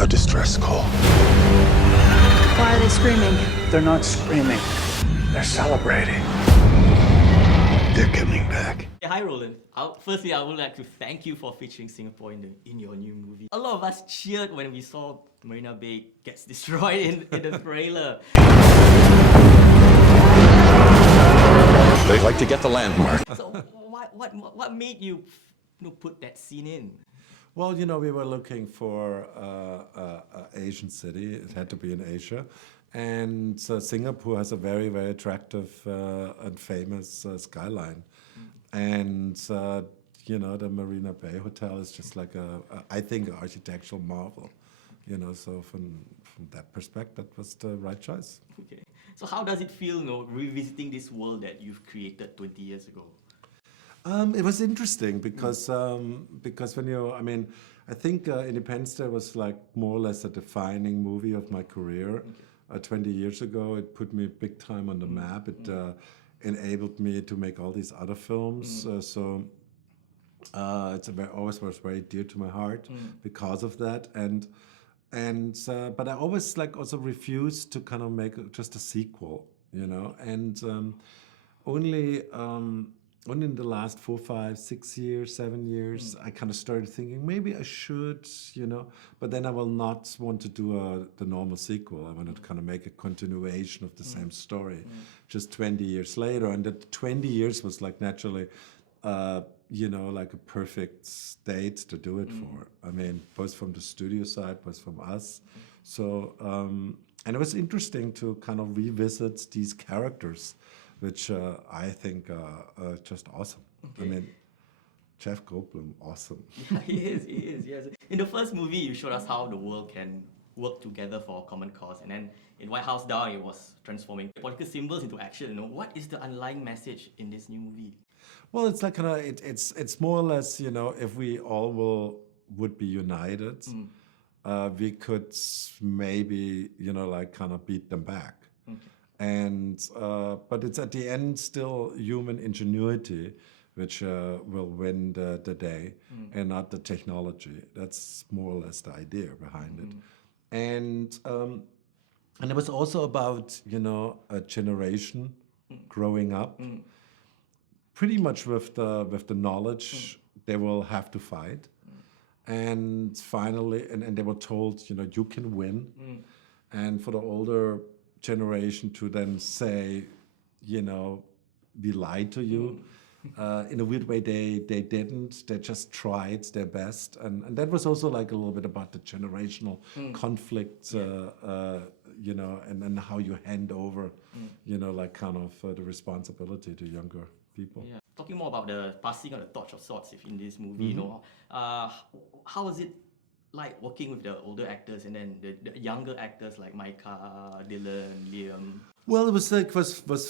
A distress call. Why are they screaming? They're not screaming. They're celebrating. They're coming back. Hey, hi Roland. Firstly, I would like to thank you for featuring Singapore in your new movie. A lot of us cheered when we saw Marina Bay gets destroyed in the trailer. They like to get the landmark. So what made you put that scene in? Well, we were looking for an Asian city. It had to be in Asia. And Singapore has a very, very attractive and famous skyline. And, the Marina Bay Hotel is just like I think, an architectural marvel. So from that perspective, that was the right choice. Okay. So how does it feel, revisiting this world that you've created 20 years ago? It was interesting because when I think Independence Day was like more or less a defining movie of my career. Okay. 20 years ago, it put me big time on the map. It enabled me to make all these other films. So always was very dear to my heart because of that. But I always also refused to kind of make just a sequel, and only in the last 4, 5, 6 years, 7 years, I kind of started thinking maybe I should, but then I will not want to do the normal sequel. I want to kind of make a continuation of the same story, just 20 years later. And that 20 years was like naturally, like a perfect state to do it for. I mean, both from the studio side, both from us. So, and it was interesting to kind of revisit these characters, which I think are just awesome. Okay. I mean, Jeff Goldblum, awesome. Yeah, he is, yes. In the first movie, you showed us how the world can work together for a common cause. And then in White House Down, it was transforming political symbols into action. What is the underlying message in this new movie? Well, it's like it's more or less, if we all would be united, we could maybe, kind of beat them back. Okay. And but it's at the end still human ingenuity which will win the day, and not the technology. That's more or less the idea behind it. And it was also about a generation growing up, pretty much with the knowledge they will have to fight, and finally, and they were told you can win, and for the older generation to then say, we lied to you. In a weird way, they didn't. They just tried their best, and that was also like a little bit about the generational conflict, and how you hand over, like kind of the responsibility to younger people. Yeah. Talking more about the passing of the torch of sorts in this movie, how is it like working with the older actors and then the younger actors like Micah, Dylan, Liam? Well, it was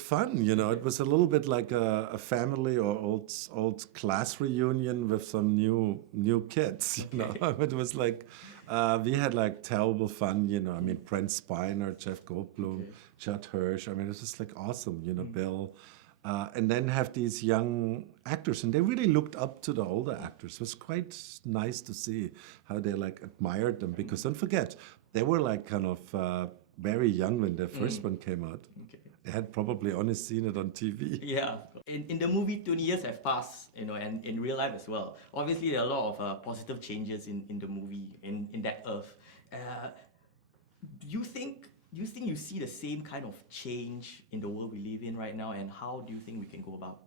fun, It was a little bit like a family or old class reunion with some new kids, It was like we had like terrible fun, I mean, Brent Spiner, Jeff Goldblum, Judd Hirsch. I mean, it was just like awesome, Bill. And then have these young actors, and they really looked up to the older actors. It was quite nice to see how they like admired them, because don't forget, they were like kind of very young when their first one came out. Okay. They had probably only seen it on TV. Yeah. In the movie, 20 years have passed, and in real life as well. Obviously, there are a lot of positive changes in the movie, in that Earth. Do you think you see the same kind of change in the world we live in right now, and how do you think we can go about,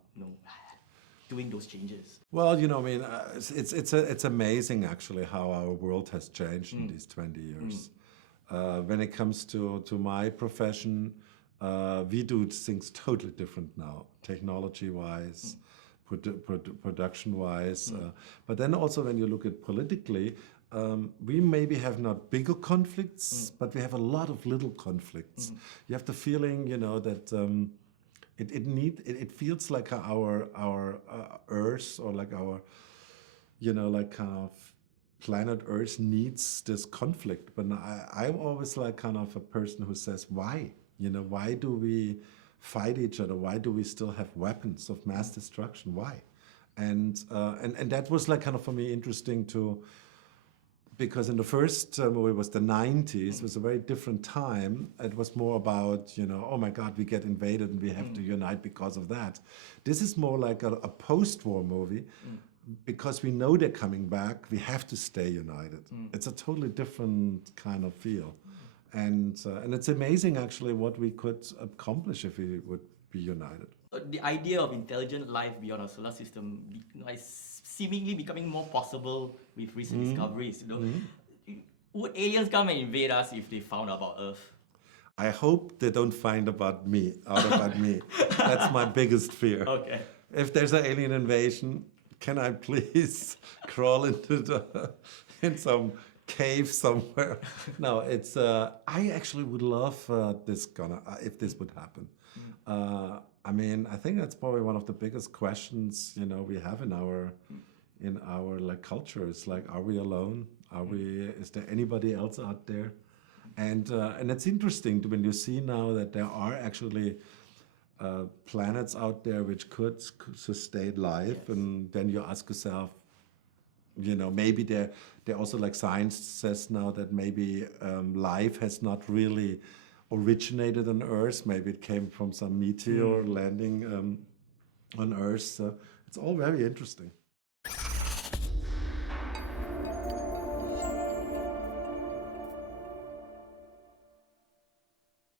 doing those changes? Well, I mean, it's amazing actually how our world has changed in these 20 years. When it comes to my profession, we do things totally different now, technology-wise, production-wise. But then also when you look at politically, we maybe have not bigger conflicts, but we have a lot of little conflicts. You have the feeling, that it feels like our Earth, or like our, like kind of planet Earth needs this conflict. But I'm always like kind of a person who says, why? Why do we fight each other? Why do we still have weapons of mass destruction? Why? And that was like kind of for me interesting to because in the first movie was the 90s, it was a very different time. It was more about, oh my God, we get invaded and we have to unite because of that. This is more like a post-war movie. Because we know they're coming back, we have to stay united. It's a totally different kind of feel. And it's amazing actually what we could accomplish if we would be united. The idea of intelligent life beyond our solar system is seemingly becoming more possible with recent discoveries. Would aliens come and invade us if they found about Earth? I hope they don't find out about me. That's my biggest fear. Okay. If there's an alien invasion, can I please crawl in some cave somewhere? No, it's. I actually would love if this would happen. I mean, I think that's probably one of the biggest questions we have in our culture. It's like, are we alone? Is there anybody else out there? And it's interesting when you see now that there are actually planets out there which could sustain life, and then you ask yourself, maybe they're also, like science says now, that maybe life has not really originated on Earth. Maybe it came from some meteor landing on Earth. So it's all very interesting.